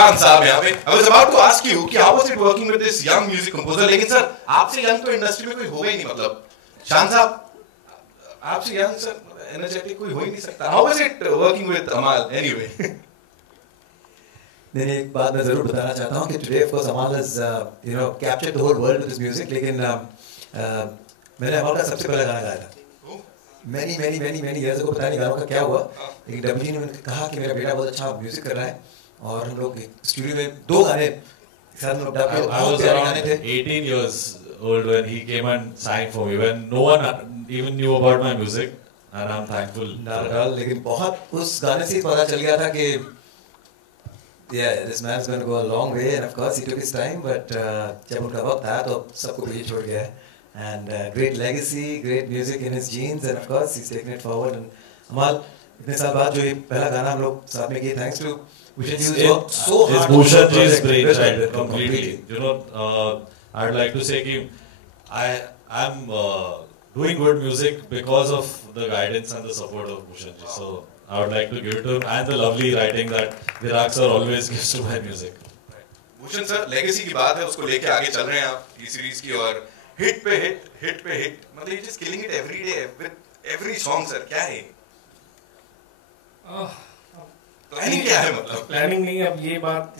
शान साहब यहाँ पे. I was about to ask you कि how was it working with this young music composer? लेकिन सर आपसे young तो इंडस्ट्री में कोई होगा ही नहीं मतलब. शान साहब आपसे young सर एनर्जेटिक कोई हो ही नहीं सकता. How was it working with Amal anyway? नहीं एक बात मैं ज़रूर बताना चाहता हूँ कि today of course Amal has captured the whole world with his music. लेकिन मैंने अमल का सबसे पहला गाना गाया था. many years ago. पता नहीं गानों का क्या हुआ, लेकिन डब्ल्यू जी ने मुझे कहा कि मेरा बेटा बहुत अच्छा म्यूजिक कर रहा है और हम लोग स्टूडियो में 2 गाने साथ में बहुत प्यारे गाने थे. 18 years old when he came and sang for me when no one even knew about my music, and I'm thankful. लेकिन बहुत उस गाने से पता चल गया था कि this man's going to go a long way, and of course he took his time, but जब उनका वक्त आया तो सबको पीछे छोड़ गया. And great legacy, great music in his genes, and of course he's taken it forward. And Amal, इतने साल बाद जो ये पहला गाना हम लोग साथ में किए, thanks to Bhushan ji, who's worked so hard. It's Bhushan ji's brainchild completely. You know, I'd like to say that I'm doing good music because of the guidance and the support of Bhushan ji. So I would like to give it to him and the lovely writing that Virag sir always gives to my music. Bhushan sir legacy की बात है, उसको लेके आगे चल रहे हैं आप टी सीरीज की और हिट पे हिट मतलब ये just killing it every day with every song. Sir क्या है प्लानिंग क्या है? मतलब प्लानिंग नहीं, अब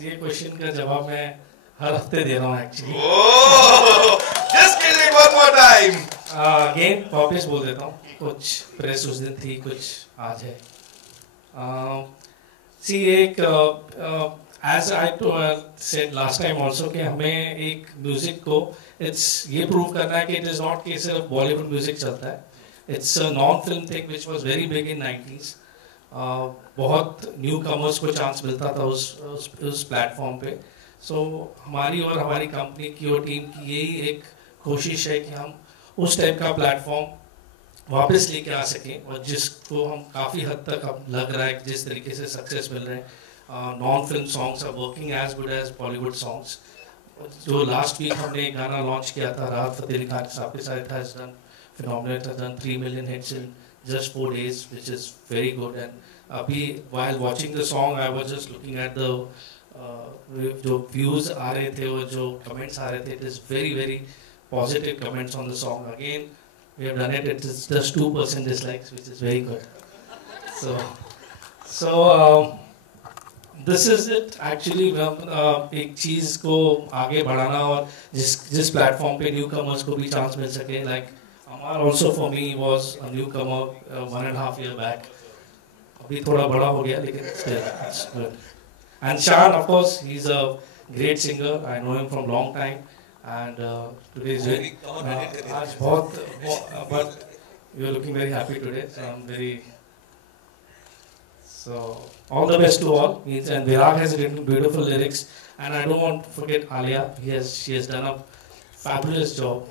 ये क्वेश्चन का जवाब मैं हर हफ्ते दे रहा हूँ actually. Just kill it one more time. Again वापस बोल देता हूँ, कुछ प्रेस उस दिन थी, कुछ आज है. सी एक as I said last time also कि हमें एक म्यूजिक को ये प्रूव करना है कि it is not कि सिर्फ बॉलीवुड म्यूजिक चलता है. It's a non-film thing which was very big in 90s. बहुत न्यू कमर्स को चांस मिलता था उस प्लेटफॉर्म पे. सो हमारी और हमारी कंपनी की और टीम की यही एक कोशिश है कि हम उस टाइप का प्लेटफॉर्म वापस लेके आ सकें, और जिसको हम काफ़ी हद तक अब लग रहा है कि जिस तरीके से सक्सेस मिल रहे हैं. Non-film songs are working as good as Bollywood songs. जो लास्ट वीक हमने एक गाना लॉन्च किया था राहत फ़तेह अली खान साहब के साथ, it has done phenomenal. It has done 3 million hits in just 4 days, which is very good. And अभी while watching the song, I was just looking at the जो views आ रहे थे और जो comments आ रहे थे, it is very positive comments on the song. Again, we have done it. It is just 2% dislikes, which is very good. So this is it actually. एक चीज़ को आगे बढ़ाना और जिस प्लेटफॉर्म पे न्यू कमर्स को भी चांस मिल सके. Like Amar also for me was a newcomer 1.5 years back. अभी थोड़ा बड़ा हो गया लेकिन still it's good. And Shan, of course, he's a great singer. I know him from long time, and today is very आज बहुत but you are looking very happy today. So I'm very. So all the best to all. And Virag has written beautiful lyrics, and I don't want to forget Alia. She has done a fabulous job.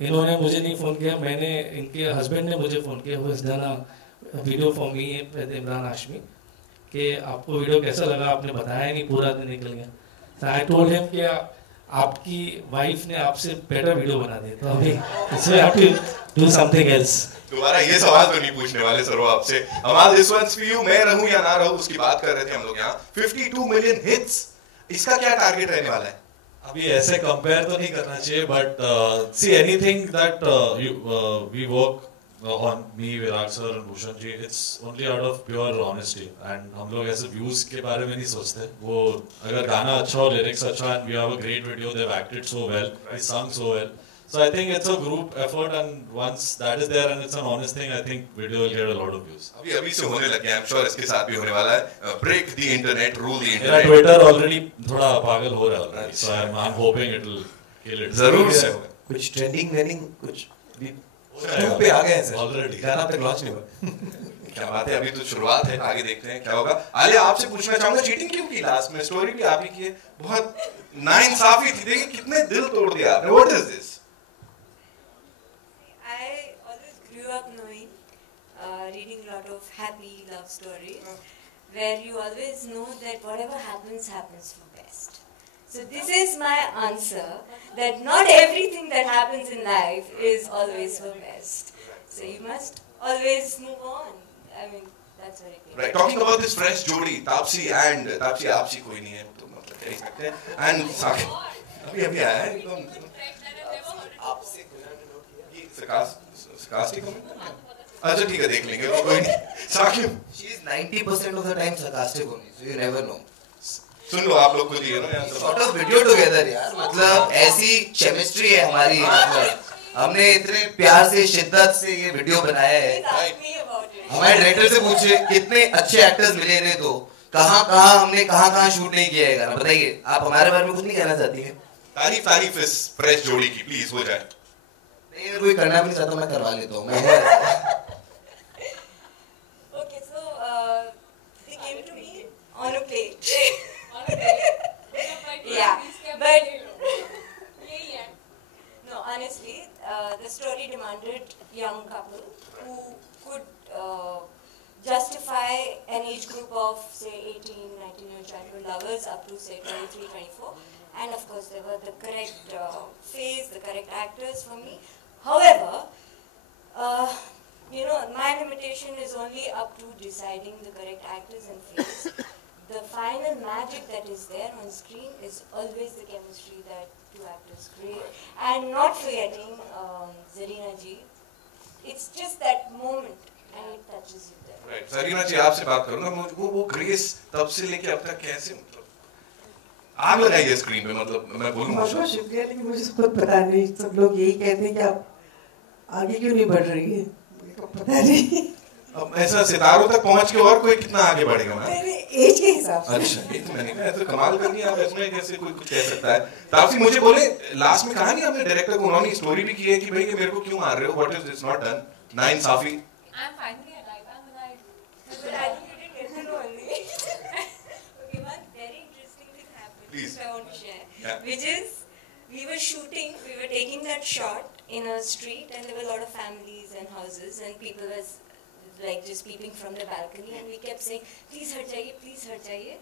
इन्होंने मुझे नहीं phone किया, मैंने इनके husband ने मुझे phone किया. Who has done a video for me with Imran Hashmi कि आपको वीडियो कैसा लगा, आपने बताया नहीं, पूरा दिन निकल गया. So I told him कि आपकी वाइफ ने आपसे बेटर वीडियो बना दी, तो अभी इसमें आप do something else. दोबारा ये सवाल तो नहीं पूछने वाले सर वो आपसे. अमाल, this one's for you. मैं रहूं या ना रहूं उसकी बात कर रहे थे हम लोग यहाँ. 52 million hits, इसका क्या टारगेट रहने वाला है? अभी ऐसे कंपेयर तो नहीं करना चाहिए, but see anything that we work on me, Virag sir and Bhushan ji, it's only out of pure honesty. And हम लोग ऐसे views के बारे में नहीं सोचते. वो अगर गाना अच्छा हो, lyrics अच्छा, and we have a great video, they've acted so well, they sung so well. So I think it's a group effort, and once that is there and it's an honest thing, I think video will get a lot of views. अभी से होने लगे, I'm sure इसके साथ भी होने वाला है. Break the internet, rule the internet. मेरा Twitter already थोड़ा पागल हो रहा है already, so I'm hoping it will kill it. जरूर से होगा. कुछ ट्रेंडिंग कुछ भी ट्यूब पे आ गए हैं सर ऑलरेडी, गाना तक लॉन्च नहीं हुआ. क्या बात है, अभी तो शुरुआत है, आगे देखते हैं क्या होगा. आलिया, आपसे पूछना चाहूंगा, चीटिंग क्यों की लास्ट में? स्टोरी भी आप ही की है, बहुत नाइंसाफी थी. देखिए कितने दिल तोड़ दिया आपने. What is this? I always grew up knowing, reading a lot of happy love stories, where you always know that whatever happens for best. So this is my answer, that not everything that happens in life is always for best. So you must always move on. I mean, That's very clear. Right. Talking about this fresh जोड़ी, तापसी आपसी कोई नहीं है, तो मतलब कह ही सकते हैं. And साकिब अभी आया है एकदम. आपसे ये sarcastic comment. अच्छा ठीक है, देख लेंगे, कोई नहीं. Saqib. She is 90% of the time sarcastic only, so you never know. सुन लो आप लोग को दिए ना यार. Sort of video together यार, मतलब ऐसी chemistry है हमारी, मतलब हमने इतने प्यार से शिद्दत से ये वीडियो बनाया है. हमारे डायरेक्टर से पूछे कितने अच्छे एक्टर्स मिले इन्हें, तो हमने कहाँ शूट नहीं किया है गाना, बताइए. आप हमारे बारे में कुछ नहीं कहना चाहती हैं? तारीफ इस फ्रेश जोड़ी की प्लीज हो जाए. नहीं, कोई करना भी नहीं चाहता, मैं करवा लेता हूँ. Okay, so they came to me on a plate. Yeah, but no, honestly, the story demanded young couple who could justify an age group of say 18, 19-year childhood lovers up to say 23, 24, and of course they were the correct phase, the correct actors for me. However, my limitation is only up to deciding the correct actors and phase. The final magic that is there on screen is always the chemistry that two actors create, and not forgetting Zarina ji. It's just that moment, and it touches you there. Right. Zarina जी आपसे बात करूँ ना, वो grace तब से लेके अब तक कैसे मतलब आग लगाई है स्क्रीन पे, मतलब मैं बोलूँ. बहुत शुक्रिया, लेकिन मुझे खुद पता नहीं. सब लोग यही कहते हैं कि आप आगे क्यों नहीं बढ़ रही है, मुझे पता नहीं. अब ऐसा सितारों तक पहुंच के और कोई कितना आगे बढ़ेगा ना? मेरे एज के हिसाब से. अच्छा, ये तो मैंने कहा, तो कमाल करनी है आप इसमें, कैसे कोई कुछ कह सकता है. तापसी मुझे बोले लास्ट में कहा नहीं आपने डायरेक्टर को, उन्होंने स्टोरी भी की है कि भाई ये मेरे को क्यों मार रहे हो, what is this not done. नाइंसाफी. I'm finally alive. I'm alive. But I think you didn't get to know only. Okay, one very interesting thing happened. Please. Which I want to share. Yeah. Which is, we were taking that shot in a street, and there were a lot of families and houses, and people was like just peeping from the balcony, and we kept saying, please hurt jaiye.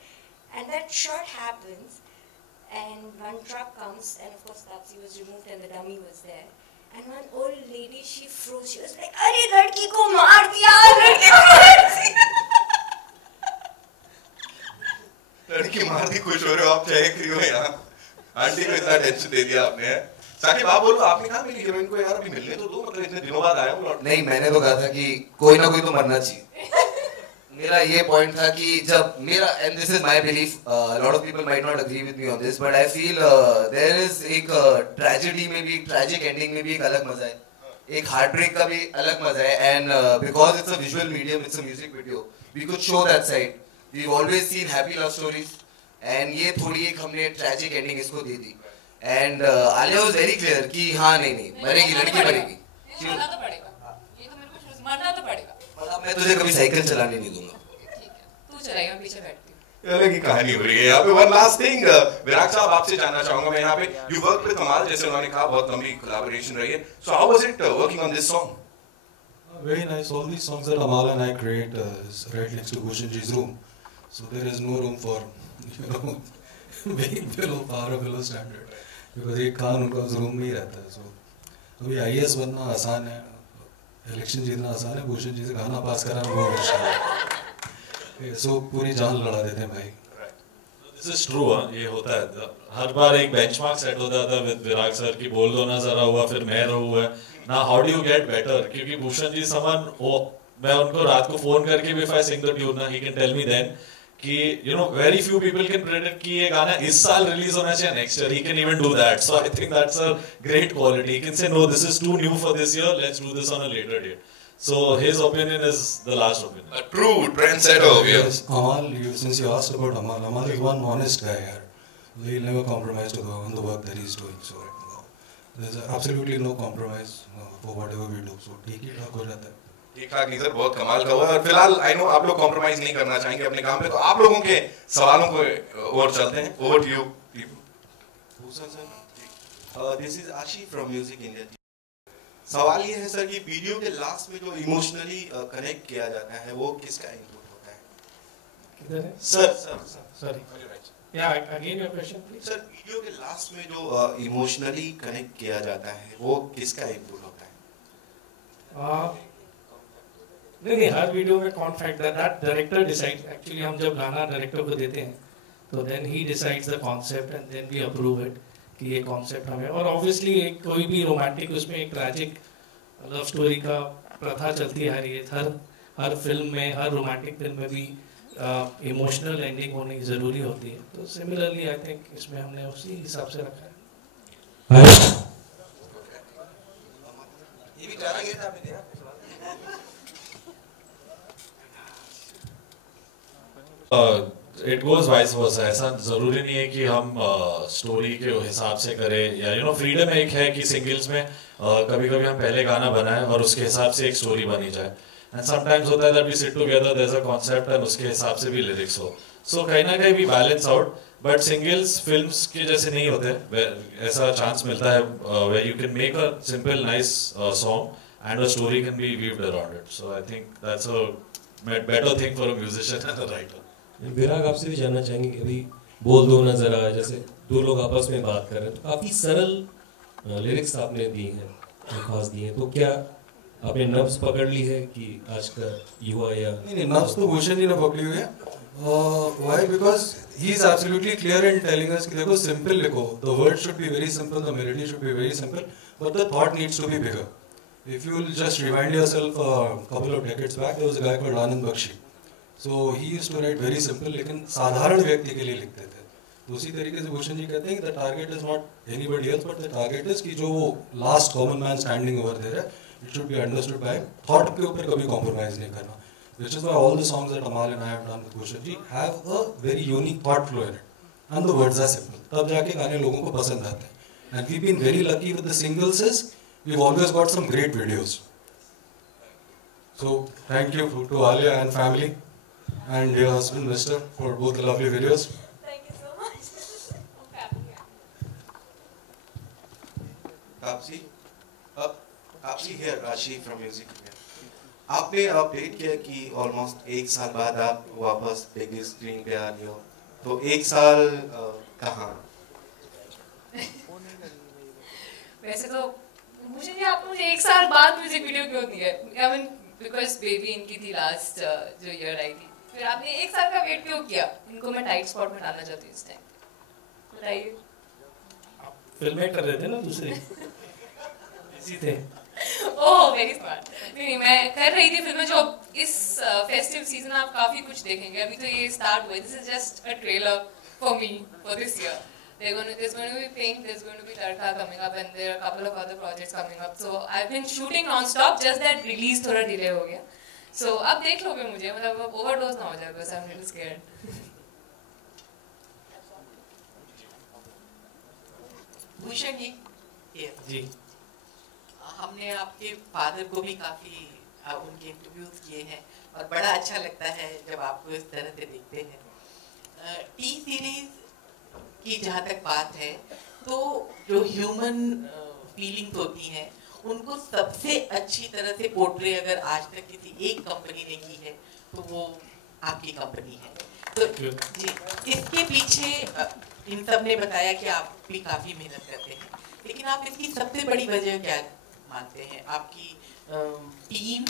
And that shot happens, and one truck comes, and of course Taapsee was removed and the dummy was there. And one old lady, she froze. She was like, "अरे लड़की को मार दिया, लड़की मार दी, खुश हो रहे हो आप, चाहे क्यों हो यहाँ. आंटी को इतना टेंशन दे दिया आपने. साकिब आप बोलो, आपने कहा मिली हीरोइन को यार, अभी मिलने तो दो, मतलब इतने दिनों बाद आया हूँ. नहीं, मैंने तो कहा था कि कोई ना कोई तो मरना चाहिए. मेरा ये पॉइंट था कि जब मेरा, and this is my belief, lot of people might not agree with me on this, but I feel there is एक ट्रेजेडी में भी, ट्रैजिक एंडिंग में भी एक अलग मजा है, एक हार्ट ब्रेक का भी अलग मजा है. And because it's a visual medium, it's a music video, we could show that side. We always seen happy love stories, and ये थोड़ी एक हमने ट्रैजिक एंडिंग इसको दे दी. And Alia was very clear कि हाँ नहीं मरेगी, लड़की मरेगी. मरना तो पड़ेगा, ये तो मेरे को मरना तो पड़ेगा. मतलब मैं तुझे कभी साइकिल चलाने नहीं दूंगा. तू चलाएगा, पीछे बैठती हूँ. अलग ही कहानी हो रही है यहाँ पे. वन लास्ट थिंग, विराग साहब आपसे जानना चाहूंगा मैं यहाँ पे, यू वर्क विद कमाल, जैसे उन्होंने कहा बहुत लंबी कोलैबोरेशन रही है. So how was it working on this song? Very nice. All these songs that Amal and I create is right next to Bhushan ji's room, so there is no room for being far below standard, because एक खान उनका उस room में ही रहता है. So अभी IAS बनना आसान है, इलेक्शन जीतना आसान है, भूषण जी से गाना पास कराना बहुत मुश्किल है. So पूरी जान लड़ा देते हैं भाई. This is true, ये होता है. हर बार एक बेंचमार्क सेट होता था विद विराग सर की, बोल दो ना जरा हुआ, फिर मैं रहूँ है ना. How do you get better? क्योंकि भूषण जी समन, मैं उनको रात को फोन करके भी, if I sing the tune ना, he can tell me then कि very few people can predict कि ये गाना इस साल रिलीज होना चाहिए, next year. He can even do that. So I think that's a great quality. He can say no this is too new for this year, let's do this on a later date. So his opinion is the last opinion. A true trendsetter over here. Yes, Amal, since you asked about Amal is one honest guy here. He'll never compromise on the work that he's doing. So there's absolutely no compromise for whatever we do. So ठीक ही ठाक हो जाता है. ठीक ठाक नहीं sir, बहुत कमाल का हुआ है. और फिलहाल आई नो आप लोग कॉम्प्रोमाइज नहीं करना चाहेंगे अपने काम पे, तो आप लोगों के सवालों को और चलते हैं. Over to you. Bhushan sir, this is Aashi from music India. सवाल ये है सर कि वीडियो के लास्ट में जो इमोशनली कनेक्ट किया जाता है वो किसका इनपुट होता है? किधर है? सर सॉरी, या again your question please. Sir, video के लास्ट में जो इमोशनली कनेक्ट किया जाता है वो किसका इनपुट होता है? नहीं, हर वीडियो में कौन fact that director decide. Actually हम जब गाना डायरेक्टर को देते हैं तो देन ही decides the concept and then we approve it कि ये कॉन्सेप्ट हमें. और ऑब्वियसली कोई भी रोमांटिक उसमें एक ट्रैजिक लव स्टोरी का प्रथा चलती आ रही है. हर फिल्म में, हर रोमांटिक फिल्म में भी इमोशनल एंडिंग होनी ज़रूरी होती है. तो सिमिलरली आई थिंक इसमें हमने उसी हिसाब से रखा है. ये भी गाना गया था आपने देखा? It goes vice versa. ऐसा जरूरी नहीं है कि हम स्टोरी के हिसाब से करें, या फ्रीडम एक है कि सिंगल्स में कभी कभी हम पहले गाना बनाएं और उसके हिसाब से एक स्टोरी बनी जाए. एंड समटाइम्स होता है that we sit together, there is a concept and उसके हिसाब से भी लिरिक्स हो. सो कहीं ना कहीं भी balance out. But singles films के जैसे नहीं होते. ऐसा चांस मिलता है where you can make a simple nice song and a story can be weaved around it. So I think that's a better thing for a musician and a writer. Virag, आपसे भी जानना चाहेंगे कि अभी बोल दो ना जरा, जैसे दो लोग आपस में बात कर रहे हैं, तो काफी सरल लिरिक्स आपने दी हैं, खास दी हैं. तो क्या आपने नब्ज पकड़ ली है कि आज का युवा या नहीं, नब्ज तो भूषण जी ने पकड़ी हुई है. Why? Because he is absolutely clear in telling us कि देखो सिंपल लिखो, the word should be very simple, the melody should be very simple, but the thought needs to be bigger. If you will just rewind yourself a couple of decades back, there was a guy called Anand Bakshi. So he used to write very simple, लेकिन साधारण व्यक्ति के लिए लिखते थे. तो उसी तरीके से भूषण जी कहते हैं कि the target is not anybody else, but the target is कि जो वो last common man standing over there है, it should be understood by him. Thought के ऊपर कभी compromise नहीं करना. Which is why all the songs that Amal and I have done with Bhushan ji have a very unique thought flow in it, and the words are simple. तब जाके गाने लोगों को पसंद आते हैं. And we've been very lucky with the singles is we've always got some great videos. So thank you to Alia and family and dear husband Mr. for both the lovely videos. Thank you so much. Tapsi here, Rashi from Music India. आपने update किया कि almost 1 साल बाद आप वापस big screen पे आ रहे हो. तो 1 साल कहाँ? वैसे तो मुझे नहीं, आपने मुझे 1 साल बाद म्यूजिक वीडियो क्यों दिया? आई मीन बिकॉज बेबी इनकी थी लास्ट जो ईयर आई थी. फिर आपने 1 साल का वेट क्यों किया? इनको मैं टाइट स्पॉट में डालना चाहती हूँ इस टाइम. बताइए. आप फिल्में कर रहे थे ना दूसरे इसी थे. Oh very smart. नहीं, मैं कर रही थी फिल्में. जो इस फेस्टिव सीजन आप काफी कुछ देखेंगे. अभी तो ये स्टार्ट हुआ. This is just a trailer for me for this year. There's going to be Pink, there's going to be Tadka coming up, and there are a couple of other projects coming up. So I've been shooting non-stop, just that release थोड़ा delay हो गया. So अब देख लोगे मुझे, मतलब overdose ना हो जाए बस. I'm little scared. Bhushan ji, जी, हमने आपके फादर को भी काफी उनके इंटरव्यूज किए हैं और बड़ा अच्छा लगता है जब आपको इस तरह से देखते हैं. टी सीरीज की जहाँ तक बात है, तो जो ह्यूमन फीलिंग्स होती हैं उनको सबसे अच्छी तरह से पोर्ट्रे अगर आज तक किसी एक कंपनी ने की है तो वो आपकी कंपनी है. तो जी, इसके पीछे इन सब ने बताया कि आप भी काफ़ी मेहनत करते हैं, लेकिन आप इसकी सबसे बड़ी वजह क्या मानते हैं? आपकी टीम,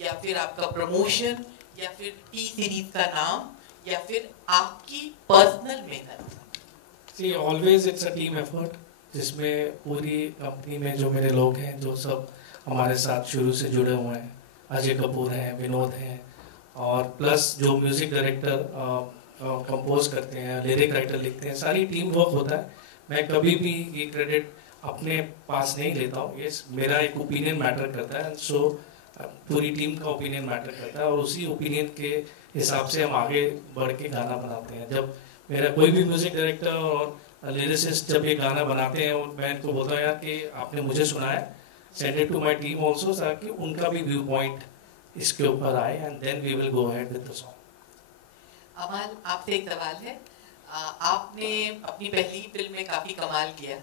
या फिर आपका प्रमोशन, या फिर टी सीरीज का नाम, या फिर आपकी पर्सनल मेहनत? See, always it's a team effort, जिसमें पूरी कंपनी में जो मेरे लोग हैं, जो सब हमारे साथ शुरू से जुड़े हुए हैं, अजय कपूर हैं, विनोद हैं, और प्लस जो म्यूज़िक डायरेक्टर कंपोज करते हैं, लिरिक राइटर लिखते हैं, सारी टीम वर्क होता है. मैं कभी भी ये क्रेडिट अपने पास नहीं लेता हूँ. ये मेरा एक ओपिनियन मैटर करता है. सो पूरी टीम का ओपिनियन मैटर करता है, और उसी ओपिनियन के हिसाब से हम आगे बढ़ के गाना बनाते हैं. जब मेरा कोई भी म्यूजिक डायरेक्टर और लिरिसिस्ट जब ये गाना बनाते हैं, मैं इनको बोलता हूँ यार कि आपने मुझे सुना है, send it to my team also, ताकि उनका भी व्यू पॉइंट इसके ऊपर आए, and then we will go ahead with the song. Amaal, आपसे एक सवाल है. आपने अपनी पहली फिल्म में काफी कमाल किया,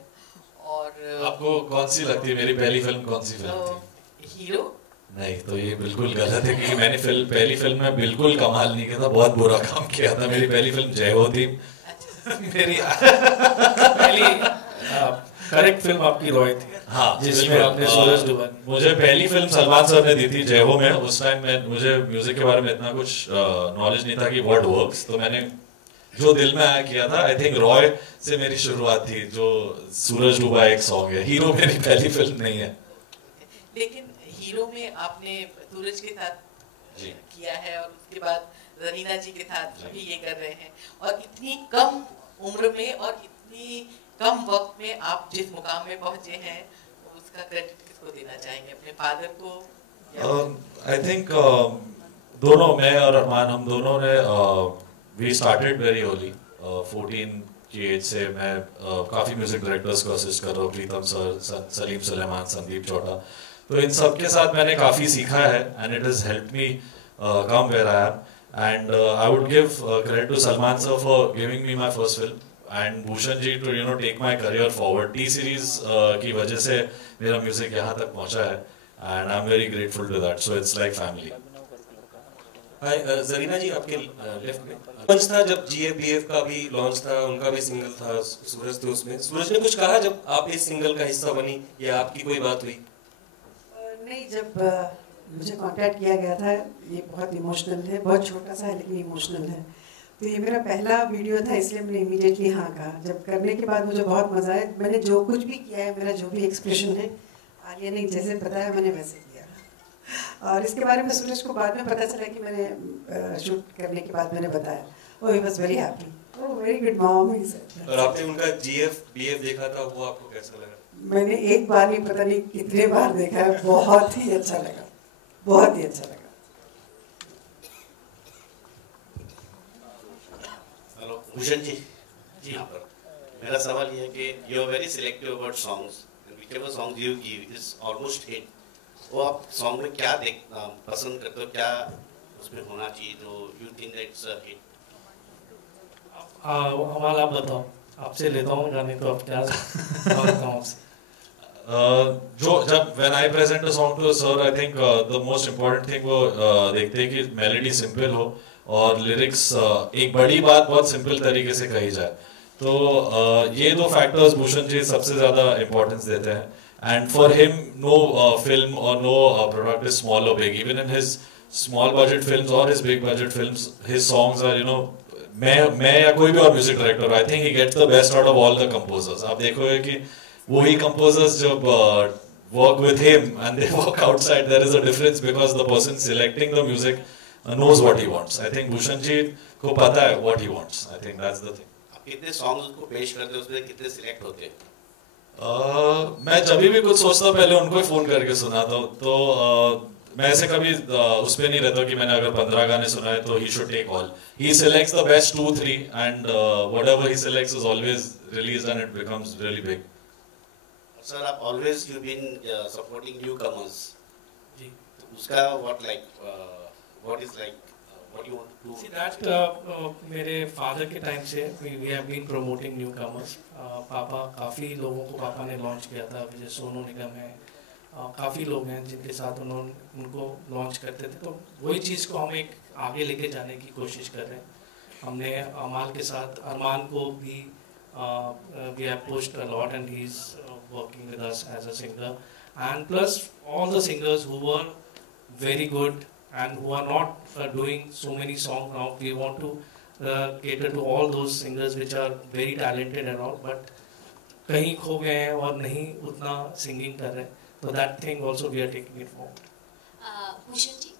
और आपको कौन सी लगती है मेरी पहली फिल्म? कौन सी फिल्म थी? हीरो? नहीं, तो ये बिल्कुल गलत है, क्योंकि मैंने पहली फिल्म में बिल्कुल कमाल नहीं किया था. बहुत बुरा काम किया था. मेरी पहली फिल्म जय हो थी. मेरी पहली करेक्ट फिल्म आपकी रॉय थी. हाँ, जिसमें आपने सूरज डुबा। मुझे पहली फिल्म सलमान सर ने दी थी जय हो में। उस टाइम मुझे म्यूजिक के बारे में इतना कुछ नॉलेज नहीं था कि व्हाट वर्क्स, तो मैंने जो दिल में आया किया था। आई थिंक रॉय से मेरी शुरुआत थी, जो सूरज डूबा एक सॉन्ग है। हीरो मेरी पहली फिल्म नहीं है, लेकिन हीरो में आपने सूरज के साथ किया है और उसके बाद रवीना जी के साथ भी ये कर रहे हैं, और इतनी कम उम्र में और इतनी कम वक्त में आप जिस मुकाम में पहुंचे हैं, उसका क्रेडिट किसको देना चाहेंगे, अपने फादर को? आई थिंक दोनों, मैं और अरमान, हम दोनों ने वी स्टार्टेड वेरी अर्ली। 14 की एज से मैं काफ़ी म्यूजिक डायरेक्टर्स को असिस्ट कर रहा हूँ, प्रीतम सर, सलीम सुलेमान, संदीप चौटा। तो इन सब के साथ मैंने काफ़ी सीखा है, and it has helped me come where I am. And I would give credit to Salman sir for giving me my first film, and Bhushan ji to take my career forward. T Series की वजह से मेरा म्यूजिक यहाँ तक पहुँचा है, and I am very grateful to that. So it's like family. Hi, Zarina ji आपके left में लॉन्च था जब GFBF का भी लॉन्च था, उनका भी सिंगल था सूरज। तो उसमें सूरज ने कुछ कहा जब आप इस सिंगल का हिस्सा बनी, या आपकी कोई बात हुई? नहीं, जब मुझे कांटेक्ट किया गया था, ये बहुत इमोशनल है, बहुत छोटा सा है लेकिन इमोशनल है। तो ये मेरा पहला वीडियो था, इसलिए मैंने इमीडिएटली हाँ कहा। जब करने के बाद मुझे बहुत मज़ा आया। मैंने जो कुछ भी किया है, मेरा जो भी एक्सप्रेशन है, आलिया ने जैसे बताया मैंने वैसे किया। और इसके बारे में सूरज को बाद में पता चला कि मैंने शूट करने के बाद मैंने बताया। Oh, he was very happy, oh very good mom, he said. और आपने उनका GFBF देखा था, वो आपको कैसा लगा? मैंने एक बार नहीं, पता नहीं कितने बार देखा है। बहुत ही अच्छा लगा, बहुत ही अच्छा लगा। हेलो भूषण जी, यहाँ पर मेरा सवाल ये है कि you are very selective about songs, whichever song you give is almost hit. वो आप सॉन्ग में क्या देखना पसंद करते हो, क्या उसमें होना चाहिए जो you think that's a hit? हमारा आप बताओ, आपसे लेता हूँ गाने, तो आप क्या बताओ आपसे? जो जब when I present a song to a sir, I think the most important thing वो देखते हैं कि मेलोडी सिंपल हो और लिरिक्स एक बड़ी बात बहुत सिंपल तरीके से कही जाए। तो ये दो फैक्टर्स भूषण जी सबसे ज़्यादा इम्पोर्टेंस देते हैं। And for him, no film or no product is small or big. Even in his small budget films or his big budget films, his songs are, मैं या कोई भी और music director, I think he gets the best out of all the composers. आप देखोगे कि वही composers जब work with him and they work outside, there is a difference because the person selecting the music knows what he wants. I think Bhushan ji को पता है what he wants. I think that's the thing. आप कितने songs उसको पेश करते हैं, उसमें कितने select होते हैं? मैं जब भी कुछ सोचता हूँ पहले उनको ही फोन करके सुनाता हूँ। तो मैं ऐसे कभी उस पर नहीं रहता कि मैंने अगर 15 गाने सुनाए तो he should take all. He selects the best 2-3 and whatever he selects is always released and it becomes really big. Sir, आप always you've been supporting newcomers. जी। तो उसका what is like what you want to do? See that मेरे father के time से we have been promoting newcomers. पापा, काफ़ी लोगों को पापा ने लॉन्च किया था, जैसे सोनू निगम है, काफ़ी लोग हैं जिनके साथ उनको लॉन्च करते थे। तो वही चीज़ को हम एक आगे लेके जाने की कोशिश कर रहे हैं। हमने अमाल के साथ, अरमान को भी we have pushed a lot and he's working with us as a singer, and plus all the singers who were very good and who are not doing so many songs now. We want to cater to all those singers which are very talented and all, but कहीं खो गए हैं और नहीं उतना singing कर रहे हैं। तो that thing also we are taking it forward. Bhushan ji,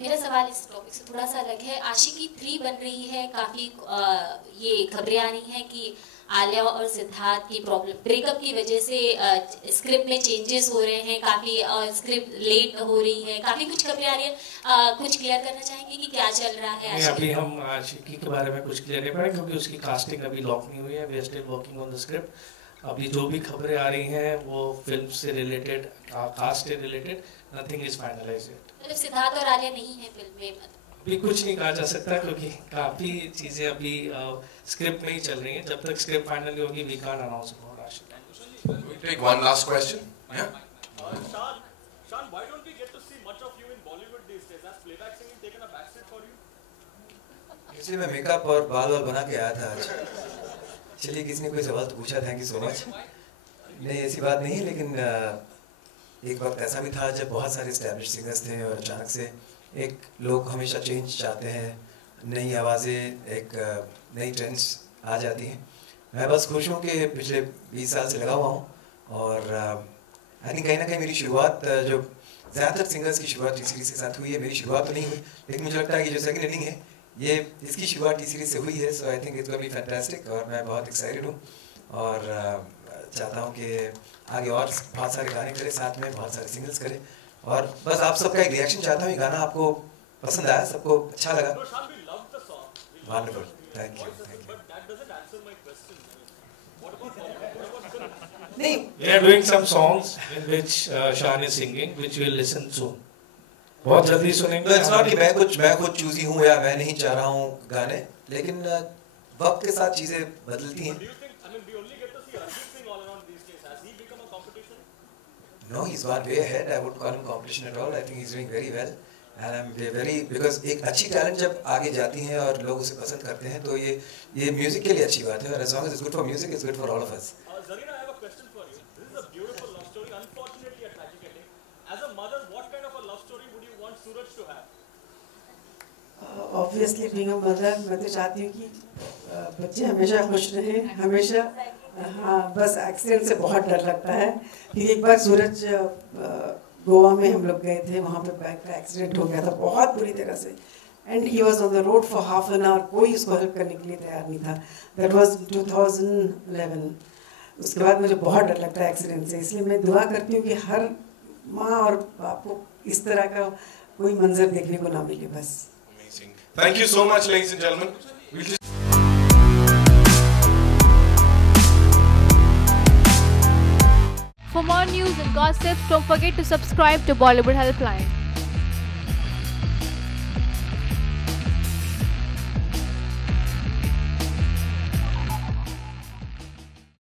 मेरा सवाल इस टॉपिक से थोड़ा सा अलग है। आशिकी 3 बन रही है, काफ़ी ये खबरें आ रही हैं कि आलिया और सिद्धार्थ की प्रॉब्लम, ब्रेकअप की वजह से स्क्रिप्ट में चेंजेस हो रहे हैं, काफ़ी स्क्रिप्ट लेट हो रही है, काफ़ी कुछ खबरें आ रही हैं। कुछ क्लियर करना चाहेंगे कि क्या चल रहा है? अभी हम आशिकी के बारे में कुछ क्लियर नहीं पड़े क्योंकि उसकी कास्टिंग अभी लॉक नहीं हुई है। We are still working on the script. अभी जो भी खबरें आ रही हैं वो फिल्म से रिलेटेड, कास्ट से related, nothing is finalised yet. मतलब सिद्धार्थ और आलिया नहीं है फिल्म में? अभी कुछ नहीं कहा जा सकता क्योंकि काफ़ी चीज़ें अभी स्क्रिप्ट में ही चल रही हैं। जब तक स्क्रिप्ट फाइनल होगी we can't announce about Aashiqui. We take one last question. Yeah. Shaan, why don't we get to see much of you in Bollywood these days? Has playback singing taken a backseat for you? इसलिए मैं makeup और बाल बना के आया था आज। चलिए, किसी ने कोई सवाल तो पूछा, थैंक यू सो मच। नहीं ऐसी बात नहीं है, लेकिन एक वक्त ऐसा भी था जब बहुत सारे एस्टैब्लिश सिंगर्स थे और अचानक से एक लोग हमेशा चेंज चाहते हैं, नई आवाज़ें, एक नई ट्रेंड्स आ जाती हैं। मैं बस खुश हूँ कि पिछले 20 साल से लगा हुआ हूँ और आई थिंक कहीं ना कहीं मेरी शुरुआत जो ज़्यादातर सिंगर्स की शुरुआत टी सीरीज़ के साथ हुई है, मेरी शुरुआत तो नहीं हुई, लेकिन मुझे लगता है कि जो सेकंड इनिंग है ये इसकी शुरुआत टी सीरीज़ से हुई है। So I think it's gonna be fantastic और मैं बहुत एक्साइटेड हूँ और चाहता हूँ कि आगे और बहुत सारे गाने करें, साथ में बहुत सारे सिंगल्स करें और बस आप सबका एक रिएक्शन चाहता हूँ। ये गाना आपको पसंद आया, सबको अच्छा लगा? Wonderful, thank you. We are doing some songs in which Shan is singing, which we'll listen soon. बहुत जल्दी सुनेंगे। It's not कि मैं खुद चूजी हूँ या मैं नहीं चाह रहा हूँ गाने, लेकिन वक्त के साथ चीजें बदलती हैं। No, he's one way ahead. I wouldn't call him competition at all. I think he's doing very well, and I'm very because एक अच्छी टैलेंट जब आगे जाती हैं और लोग उसे पसंद करते हैं तो ये म्यूजिक के लिए अच्छी बात है और as long as it's good for music, it's good for all of us. Zarina, I have a question for you. This is a beautiful love story. Unfortunately, a tragic ending. As a mother, what kind of a love story would you want Suraj to have? Obviously, being a mother, मैं तो चाहती हूँ कि बच्चे हमेशा खुश रहें, हमेशा। हाँ, बस एक्सीडेंट से बहुत डर लगता है। फिर एक बार सूरज गोवा में हम लोग गए थे, वहाँ पे बाइक का एक्सीडेंट हो गया था बहुत बुरी तरह से, and he was on the road for half an hour, कोई उसको हेल्प करने के लिए तैयार नहीं था। That was 2011। उसके बाद मुझे बहुत डर लगता है एक्सीडेंट से, इसलिए मैं दुआ करती हूँ कि हर माँ और बाप को इस तरह का कोई मंजर देखने को ना मिले बस। Thank you so much, ladies and gentlemen. We'll just For more news and gossips, don't forget to subscribe to Bollywood Helpline.